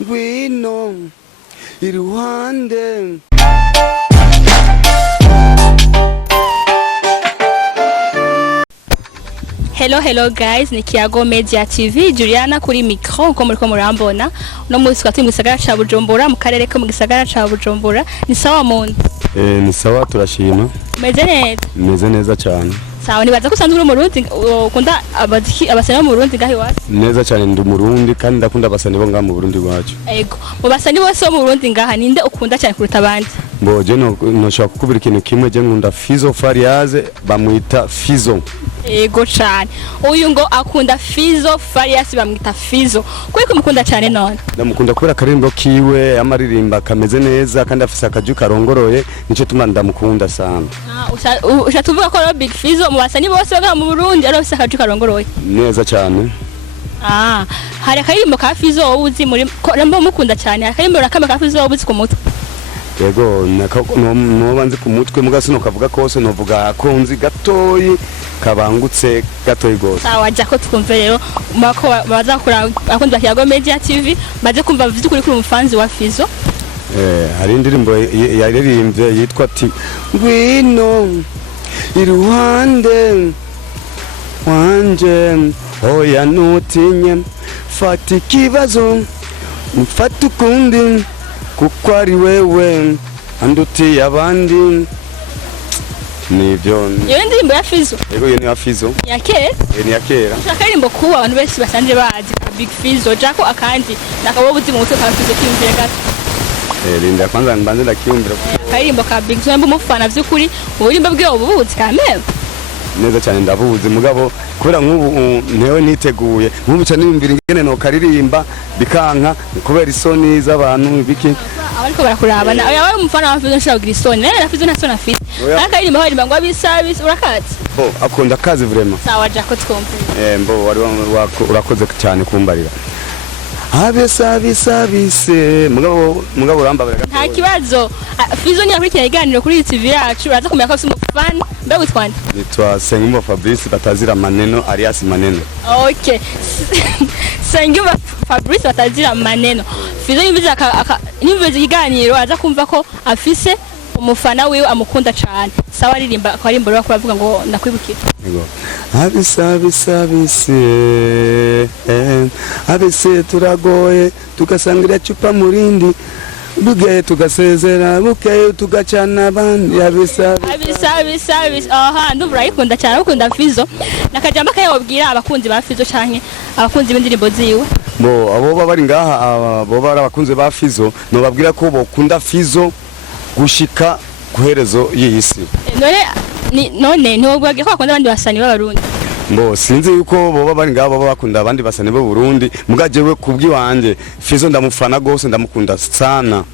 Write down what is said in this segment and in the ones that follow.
ngwino iruhande. Hello guys, ni Kiyago Media TV, Juliana kuri micro uko muriko murambona. No munsi twati mu gisagara ca Bujumbura, mu karere ko mu gisagara ca Bujumbura. Ni sawa muntu? Ni sawa turashima. Meze neza cyane. Sawa, nibaza ko usanzwe uri mu Burundi, ukunda abasani bo mu Burundi gahi wacu? Neza cyane ndi mu Burundi kandi ndakunda abasani bo ngaha mu Burundi wacu. Ego, mu basani bose bo mu Burundi ngaha ninde ukunda cyane kuruta abandi? Mboje no shaka kukubira ikintu kimwe je nkunda Fizzo Fariyaze bamwita Fizzo. Ego cyane. Uyu ngo akunda Fizzo Fariyaze bamwita Fizzo. Kuko mukunda cyane none? Ndamukunda kubera karimbo kiwe amaririmba kameze neza kandi afise akaju karongoroye nico tuma ndamukunda sana. Ushatuvuga ko Big Fizzo mu basani bose banga mu Burundi ari afise akaju karongoroye? Neza cyane. Hari akarimbo ka Fizzo uzi muri mbo mukunda cyane. Akarimbo rakama ka Fizzo uzi ku mutwe? Yego no banze ku mutwe mugasi no kavuga kose no vuga ko nzi gatoyi kabangutse gatoyi gose. Sawa jako twumve rero mako baza kura akunda Kiyago Media TV baje kumva vyukuri kuri umufanzi wa Fizzo. Hari indirimbo yaririmbye yitwa ati ngwino iruhande wanje oya nutinye fata ikibazo mfata ukundi kuko ari wewe anduti abandi nivyo. Iyo ndirimbo ya Fizzo? Yego iyo ni ya Fizzo. Ya kera? Ni ya kera. Akarimbo kuba abantu benshi basanje bazi Big Fizzo jako akandi nakabo buti mu mutwe ka Fizzo kimvira gato. Linda kwanza mbanze ndakiyumvira. Akarimbo ka Big Fizzo mbo mufana vyukuri uburimbo bwe ububuzi kamera. Neza cyane ndabuzi mugabo kubera nk'ubu ntewe niteguye nk'ubu cyane nimvira ingene no karirimba bikanka kubera isoni z'abantu biki ariko barakuraba na yawe umufana wa Fizzo nshaka kugira isoni na Fizzo nta soni afite akaririmba hari ngo abisabisi urakazi akunda kazi vraiment. Sawa jako twumve mbo wari urakoze cyane kumbarira abisabise mugabo urambabarira nta kibazo. Fizzo ni akurikira iganiro kuri TV yacu uraza kumenya ko afite umufana mbe witwande? Nitwa Sengimba Fabrice batazira maneno alias maneno. Okay. Sengimba Fabrice batazira maneno. Fizzo nimviza iganiro aza kumva ko afise umufana wiwe amukunda cyane. Sawa aririmba akarimbo rero kubavuga ngo ndakwibukira. Yego. Abise turagoye tugasangira cupa murindi bugaye tugasezera bukaye tugacana abandi abisa. Aha ndumva ayikunda cyane ukunda Fizzo nakajamba kayobwira abakunzi ba Fizzo canke abakunzi b'indirimbo ziwe. Abo bari ngaha abo bari abakunzi ba Fizzo no babwira ko bokunda Fizzo gushika kuherezo y'isi. None ntiwobwira ko bakunda abandi basani b'Abarundi? Sinzi yuko boba bari ngabo bakunda abandi basani bo Burundi mugajewe kubwiwanje Fizzo ndamufana gose ndamukunda sana.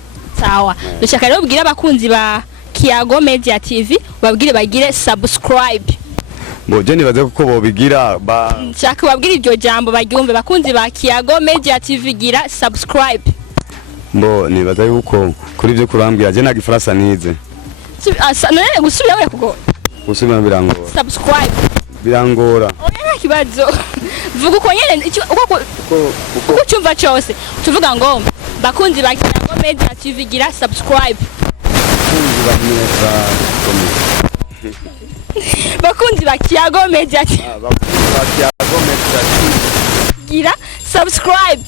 Sawa dushaka rero ubwira abakunzi ba Kiyago Media TV babwire bagire subscribe. Je nibaze ko bobigira nshaka babwire iryo jambo bagyumve bakunzi ba Kiyago Media TV gira subscribe. Nibaze yuko kuri byo kurambwira je nagifaransa nize. Gusubira we kugo gusubira birangora. Subscribe birangora. Oya kibazo vuga uko nyene uko cyumva cyose tuvuga ngo bakunzi ba Kiyago Media TV gira subscribe. Bakunzi ba Kiyago Media TV gira subscribe.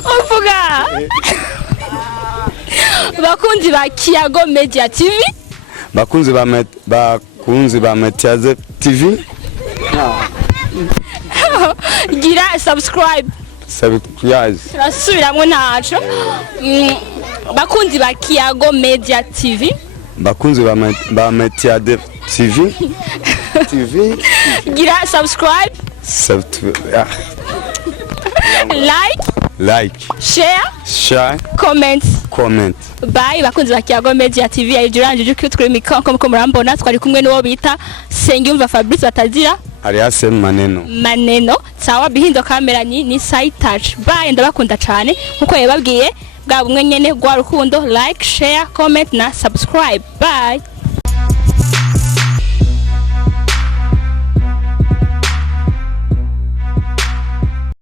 Uvuga bakunzi ba Kiyago Media TV bakunzi ba Media TV gira subscribe. Turasubiramwo ntaco. Bakunzi ba Kiyago Media TV bakunzi ba Media TV gira subscribe. Like share comment. Bye bakunzi ba Kiyago Media TV ayijuranje kuri mikro ko murambona twari kumwe n'uwo bita Sengimba Fabrice batazira alias maneno. Sawa bihindo kamera ni side touch. Bye ndabakunda cyane nkuko yababwiye bwa bumwe nyene gwa rukundo like share comment na subscribe. Bye.